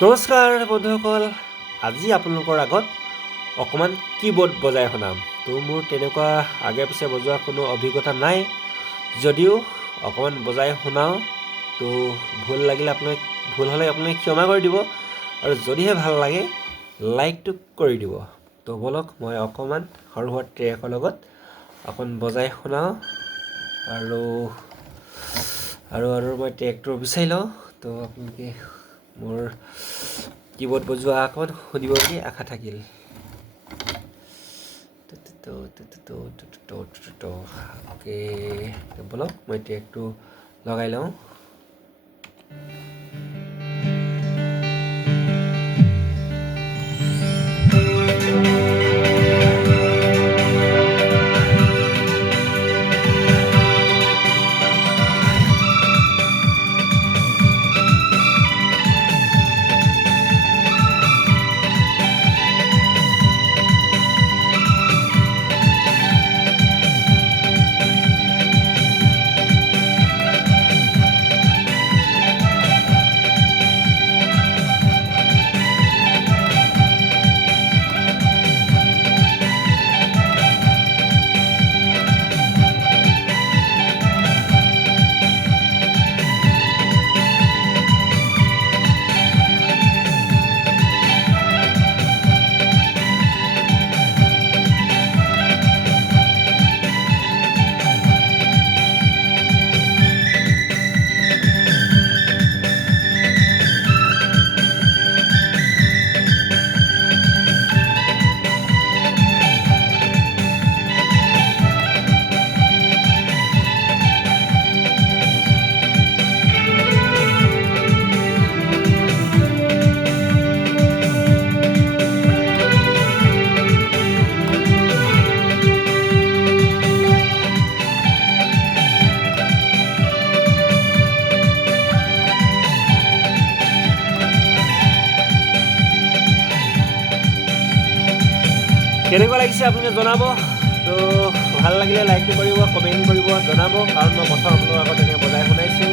নমস্কাৰ বন্ধুসকল, আজি আপোনালোকৰ আগত অকণমান কীবোৰ্ড বজাই শুনাম। তো মোৰ তেনেকুৱা আগে পিছে বজোৱা কোনো অভিজ্ঞতা নাই, যদিও অকণমান বজাই শুনাওঁ। তো ভুল লাগিলে ভুল হ'লে আপোনালোকে ক্ষমা কৰি দিব, আৰু যদিহে ভাল লাগে লাইকটো কৰি দিব। তো বলক মই অকণমান সৰু সুৰা ট্ৰেকৰ লগত অকণমান বজাই শুনাওঁ, আৰু মই ট্ৰেকটো বিচাৰি লওঁ। তো আপোনালোকে মোৰ কীবোৰ্ড বজোৱা অকণমান শুনিব বুলি আশা থাকিল। অ'কে, বলক মই ট্ৰেকটো লগাই লওঁ। কেনেকুৱা লাগিছে আপোনালোকে জনাব। তো ভাল লাগিলে লাইকটো কৰিব, কমেণ্ট কৰিব, জনাব, কাৰণ মই প্ৰথম আপোনালোকৰ আগত এনেকৈ বজাই শুনাইছোঁ।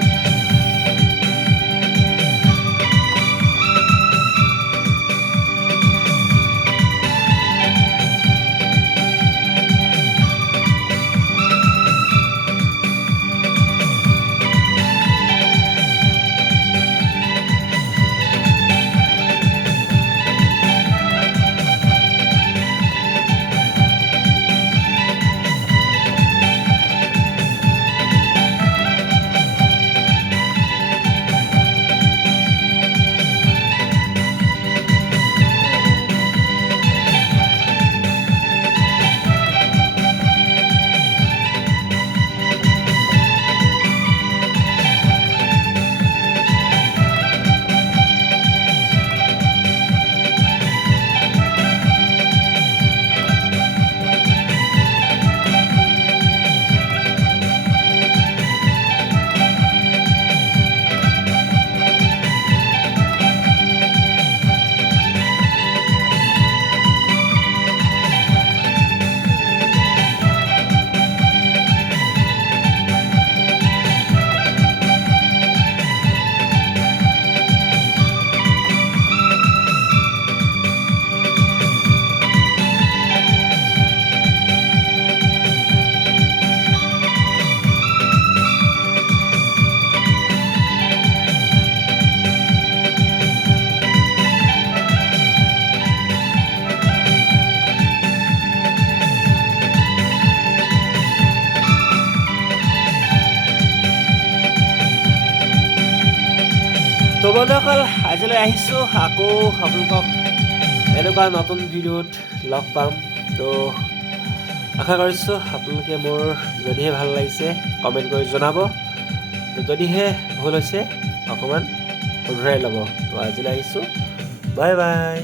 তো বন্ধুসকল, আজিলৈ আহিছোঁ। আকৌ আপোনালোকক এনেকুৱা নতুন ভিডিঅ'ত লগ পাম। তো আশা কৰিছোঁ আপোনালোকে মোৰ যদিহে ভাল লাগিছে কমেণ্ট কৰি জনাব, যদিহে ভুল হৈছে অকণমান শুধৰাই ল'ব। তো আজিলৈ আহিছোঁ, বাই বাই।